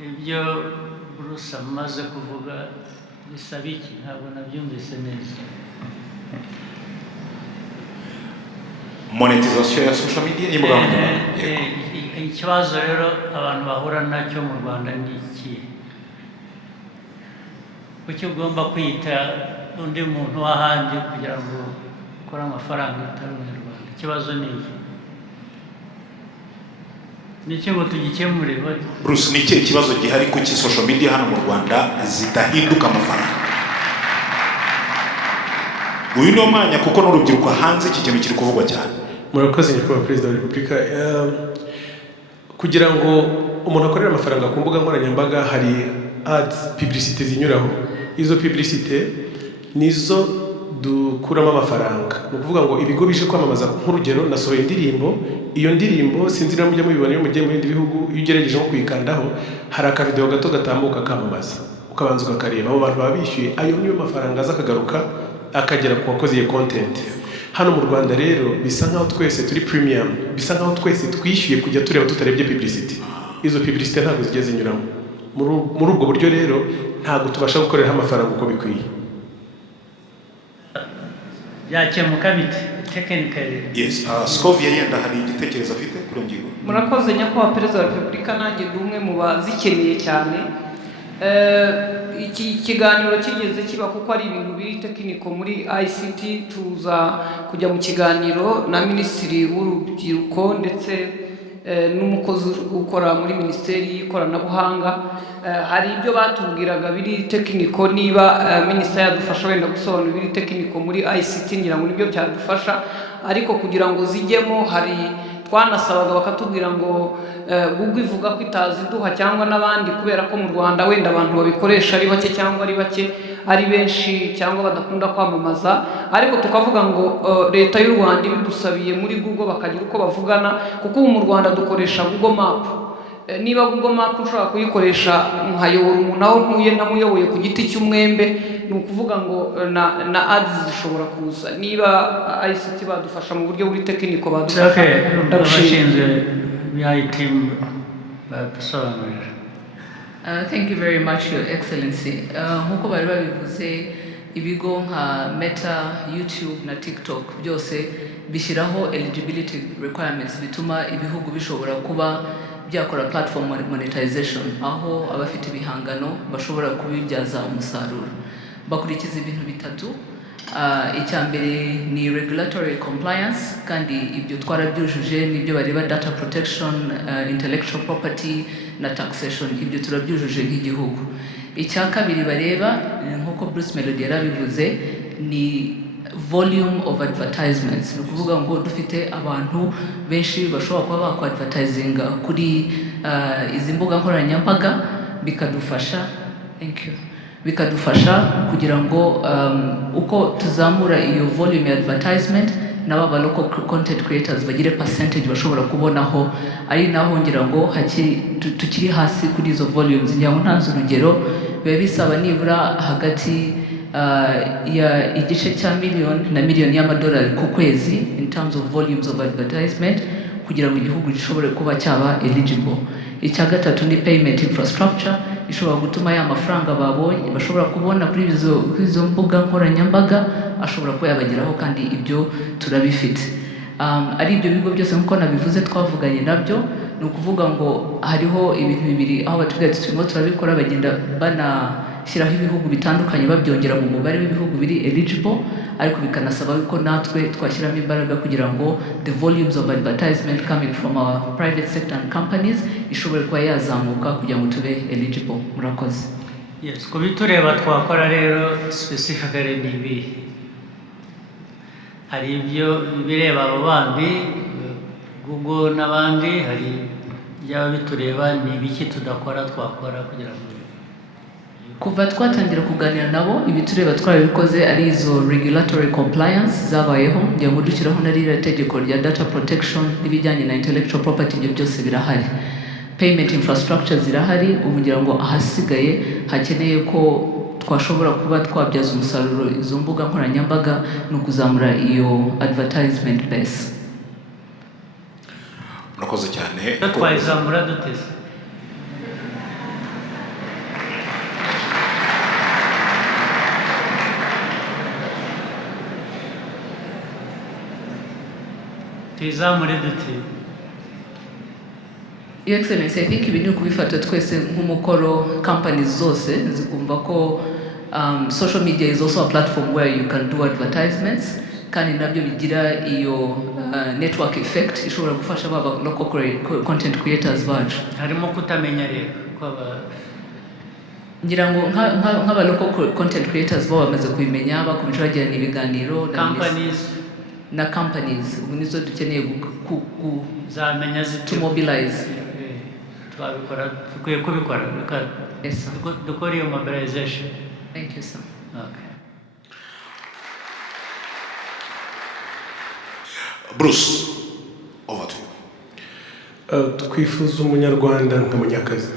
ibyo Bruce amaze kuvuga bisaba iki ntabwo nabyumvise neza. Monetisation ya social media y'imbuga nkoranyambaga. Ikibazo rero abantu bahura nacyo mu Rwanda ni iki? Kuki ugomba kwita undi muntu w'ahandi kugira ngo ukore amafaranga atari mu Rwanda? Ikibazo ni iki? Ni iki ngo tugikemure? Bruce, ni ikihe kibazo gihari kuki social media hano mu Rwanda zidahinduka amafaranga? Uyu ni umwanya kuko n'urubyiruko hanze iki kintu kiri kuvugwa cyane. Murakoze nyakubahwa Perezida wa Repubulika. Kugira ngo umuntu akorere amafaranga ku mbuga nkoranyambaga hari ads, publicité zinyuraho. Izo publicité nizo dukuramo amafaranga. Ni ukuvuga ngo ibigo bije kwamamaza, nk'urugero nasohoye indirimbo, iyo ndirimbo sinzi na mujya mubibona iyo mugiye mu bindi bihugu, iyo ugerageje nko kuyikandaho hari akavideo gato gatambuka kamamaza, ukabanza ukakareba, abo bantu baba bishyuye, ayo niyo mafaranga aza akagaruka akagera ku wakoze iyo content. Hano mu Rwanda rero bisa nkaho twese turi premium, bisa nkaho twese twishyuye kujya tureba tutarebye publicity. Izo publicity ntabwo zigeze zinyuramo. Muri ubwo buryo rero ntabwo tubasha gukorera amafaranga uko bikwiye. Byakemuka bite technically? Yes, Scovia yenda hari igitekerezo afite kuri ngingo. Murakoze nyakubahwa Perezida wa Repubulika, nanjye ndi umwe mu bazikeneye cyane. Iki kiganiro kigeze kiba kuko ari ibintu biri tekiniko muri ICT. Tuza kujya mu kiganiro na Minisitiri w'Urubyiruko ndetse n'umukozi ukora muri Minisiteri y'Ikoranabuhanga. Hari ibyo batubwiraga biri tekiniko, niba Minisitiri yadufasha wenda gusobanura biri tekiniko muri ICT ngira ngo nibyo byadufasha, ariko kugira ngo zijyemo hari twanasabaga bakatubwira ngo Google ivuga ko itaziduha cyangwa n'abandi, kubera ko mu Rwanda wenda abantu babikoresha ari bake cyangwa ari bake ari benshi cyangwa badakunda kwamamaza, ariko tukavuga ngo leta y'u Rwanda ibidusabiye muri Google bakagira uko bavugana, kuko ubu mu Rwanda dukoresha Google Map. Niba Google Map ushobora kuyikoresha nkayobora umuntu aho ntuye namuyoboye ku giti cy'umwembe, ni ukuvuga ngo na ads zishobora kuza. Niba ICT badufasha mu buryo buri tekiniko badufasha. Thank you very much, Your Excellency. Nkuko bari babivuze, ibigo nka Meta, YouTube na TikTok byose bishyiraho eligibility requirements bituma ibihugu bishobora kuba byakora platform monetization, aho abafite ibihangano bashobora kubibyaza umusaruro. Bakurikiza ibintu bitatu. Icya mbere ni regulatory compliance, kandi ibyo twarabyujuje, nibyo bareba data protection, intellectual property na taxation, ibyo turabyujuje nk'igihugu. Icya kabiri bareba nkuko Bruce Melody yarabivuze ni volume of advertisements. Ni ukuvuga ngo dufite abantu benshi bashobora kuba bakwadvertisinga kuri izi mbuga nkoranyambaga, bikadufasha bikadufasha kugira ngo uko tuzamura iyo volume ya advertisement, n'aba local content creators bagire percentage bashobora kubonaho, ari naho ngira ngo tukiri hasi kuri izo volumes. Ngira ngo ntanze urugero, biba bisaba nibura hagati ya igice cya miliyoni na miliyoni y'amadolari ku kwezi in terms of volumes of advertisement kugira ngo igihugu gishobore kuba cyaba eligible. Icya gatatu ni payment infrastructure, ishobora gutuma ya mafaranga babonye bashobora kubona kuri izo mbuga nkoranyambaga ashobora kuba yabageraho, kandi ibyo turabifite. Ari ibyo bigo byose nkuko nabivuze twavuganye nabyo, ni ukuvuga ngo hariho ibintu bibiri aho batubwira turimo turabikora, bagenda banashyiraho ibihugu bitandukanye babyongera mu mubare w'ibihugu biri eligible, ariko bikanasaba ko natwe twashyiramo imbaraga kugira ngo the volumes of advertisement coming from our private sector and companies ishobore kuba yazamuka kugira ngo tube eligible. Murakoze. Yes, kubitureba twakora rero specifically nibi. Hari ibyo bireba abo bandi Google n'abandi, hari byaba bitureba ni biki tudakora twakora kugira ngo kuva twatangira kuganira nabo ibitureba twabikoze, ari izo regulatory compliance zabayeho, ngira ngo dushyiraho na ririya tegeko rya data protection n'ibijyanye na intellectual property, ibyo byose birahari. Payment infrastructure zirahari, ubu ngira ngo ahasigaye hakeneye ko twashobora kuba twabyaza umusaruro izo mbuga nkoranyambaga no kuzamura iyo advertisement base. Murakoze cyane. Twayizamura duteze tuyizamure dute? Your Excellency, I think ibintu kubifata twese nk'umukoro companies zose zikumva ko social media is also a platform where you can do advertisements kandi nabyo bigira iyo network effect ishobora gufasha baba local content creators bacu. Harimo kutamenya rero kwaba ngira ngo nk'aba local content creators bo bamaze kubimenya bakomeje bagirana ibiganiro na companies ubu nizo dukeneye zamenya to mobilize. Twabikora tukwiye kubikora Yes, sir. dukora iyo mobilization. Thank you, sir. Okay. Bruce, over to you. Twifuza umunyarwanda nka munyakazi